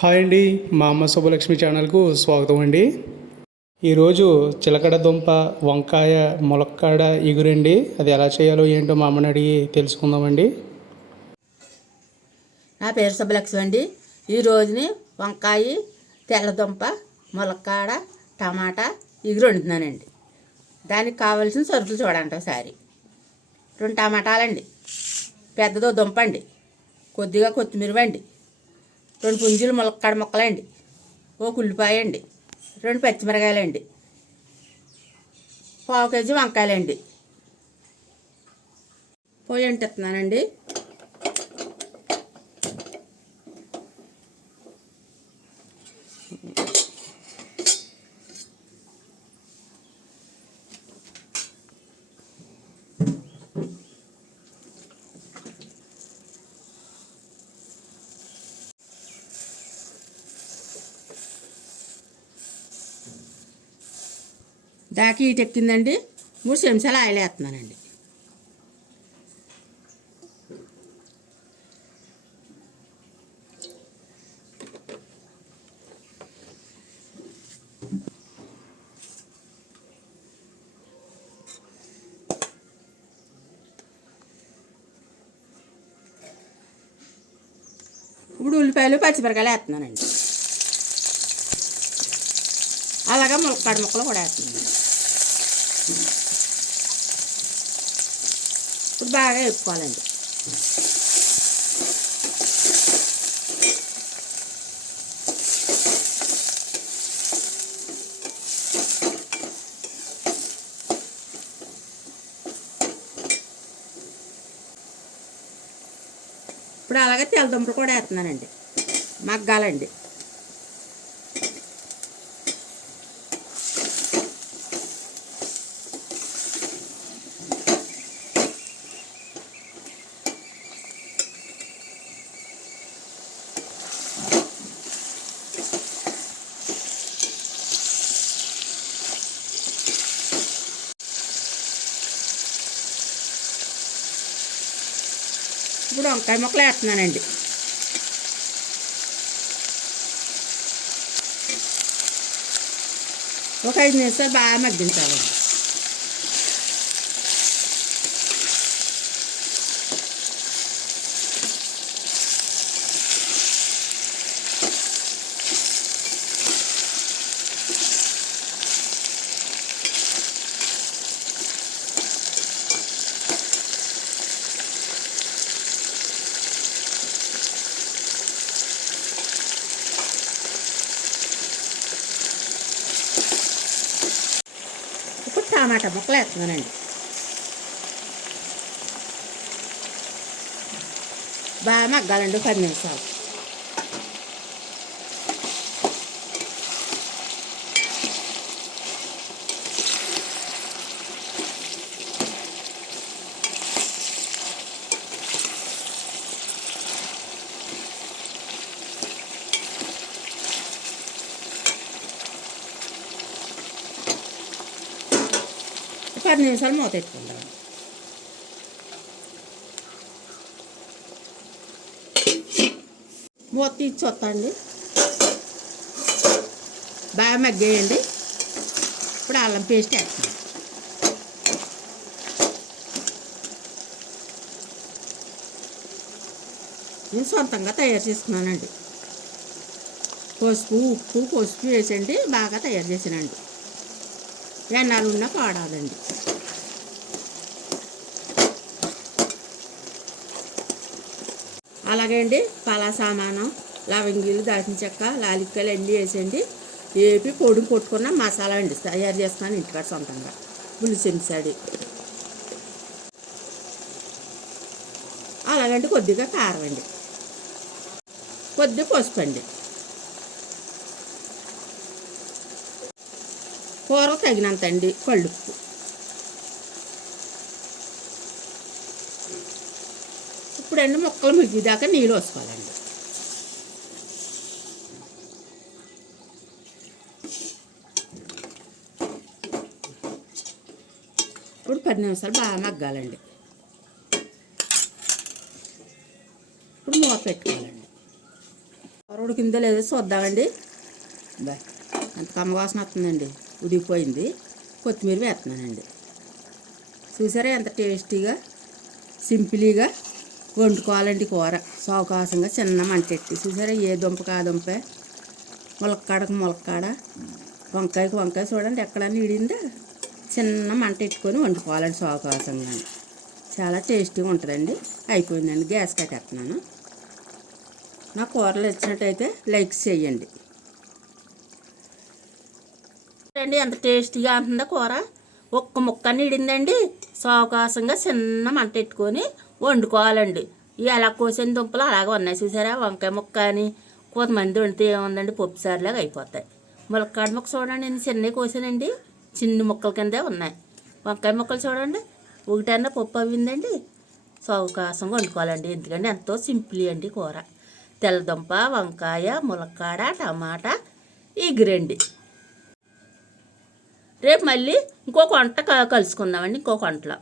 Hi అండి, మా అమ్మ శుభలక్ష్మి ఛానల్కు స్వాగతం అండి. ఈరోజు చిలకడ దుంప వంకాయ ములక్కాడ ఇగురండి. అది ఎలా చేయాలో ఏంటో మా అమ్మని అడిగి తెలుసుకుందామండి. నా పేరు శుభలక్ష్మి అండి. ఈరోజుని వంకాయ తెల్లదుంప ములక్కాడ టమాటా ఇగురు వండుతున్నానండి. దానికి కావాల్సిన సరుకులు చూడండి ఒకసారి. 2 టమాటాలండి, పెద్దదో దుంప అండి, కొద్దిగా కొత్తిమీర అండి, 2 పుంజులు ములక్కాడ ముక్కలండి, 1 ఉల్లిపాయ అండి, 2 పచ్చిమిరకాయలండి, 1/2 కేజీ వంకాయలండి. పొయ్యి అంటిస్తున్నానండి. దాకి ఇటు ఎక్కిందండి. 3 చెంచాలు ఆయిల్ వేస్తున్నానండి. ఇప్పుడు ఉల్లిపాయలు పచ్చిమిరకాయలు వేస్తున్నానండి. అలాగే ములక్కాడ ముక్కలు కూడా వేస్తున్నాను. ఇప్పుడు బాగా వేపుకోవాలండి. ఇప్పుడు అలాగే తెల్లదుంపలు కూడా వేస్తున్నానండి. మగ్గాలండి. ఇప్పుడు వంకాయ ముక్కలు వేస్తున్నానండి. ఒక 5 నిమిషాలు బాగా మగ్గించాలండి. టమాటా ముక్కలు వేస్తున్నానండి. బాగా మగ్గాలండి 10 నిమిషాలు. పది నిమిషాలు మూత పెట్టుకుందాం. మూత తీసి చూస్తాండి. బాగా మగ్గేయండి. ఇప్పుడు అల్లం పేస్ట్ వేస్తాను. నేను సొంతంగా తయారు చేసుకున్నానండి. పసుపు వేసండి బాగా తయారు చేసానండి. ఎన్నాళ్ళు ఉన్నా పాడాలండి. అలాగే అండి పలా సామానం లవంగిలు దాల్చిన చెక్క లాలిక్కలు అన్నీ వేసండి వేపి పొడి కొట్టుకున్న మసాలా అండి తయారు చేస్తాను ఇంటికాడ సొంతంగా. పులిసెంసాడి అలాగండి. కొద్దిగా కారం అండి, కొద్దిగా పసుపు అండి, కూర తగినంత అండి కళ్ళుప్పు. ఇప్పుడండి ముక్కలు ముగ్గిదాకా నీళ్ళు వేసుకోవాలండి. ఇప్పుడు 10 నిమిషాలు బాగా మగ్గాలండి. ఇప్పుడు మూత పెట్టుకోవాలండి. ఉడికిందో లేదో చూద్దామండి. బా అంత కమ్మ వాసన వస్తుందండి. ఉడికిపోయింది. కొత్తిమీర వేస్తున్నానండి. చూసారా ఎంత టేస్టీగా సింపుల్గా వండుకోవాలండి కూర. సావకాశంగా చిన్న మంటెట్టి చూసారా, ఏ దుంపకి ఆ దుంపే, ములక్కాడకు ములక్కాడ, వంకాయకు వంకాయ చూడండి ఎక్కడన్నా ఇడిందా. చిన్న మంట ఎట్టుకొని వండుకోవాలండి సావకాశంగా. చాలా టేస్టీగా ఉంటుందండి. అయిపోయిందండి, గ్యాస్ కట్టేస్తున్నాను. నా కూరలు వచ్చినట్టయితే లైక్ చేయండి అండి. ఎంత టేస్టీగా ఉంటుందో కూర. ఒక్క ముక్క నీడిందండి. సావకాశంగా చిన్న మంట పెట్టుకొని వండుకోవాలండి. ఇవి ఎలా కోసిన దుంపలు అలాగే ఉన్నాయి చూసారా. వంకాయ ముక్క అని కొంతమంది వండితే ఏముందండి, పప్పు సారులాగా అయిపోతాయి. ములక్కాడ ముక్క చూడండి, నేను చిన్నవి కోసానండి. చిన్న ముక్కల కిందే ఉన్నాయి. వంకాయ ముక్కలు చూడండి, ఒకటన్నా పప్పు అవ్విందండి. సావకాశంగా వండుకోవాలండి. ఎందుకంటే ఎంతో సింపుల్ అండి కూర. తెల్లదుంప, వంకాయ, ములక్కాడ, టమాటా, ఇగురండి. రేపు మళ్ళీ ఇంకొక వంట కలుసుకుందామండి. ఇంకొక వంటలో.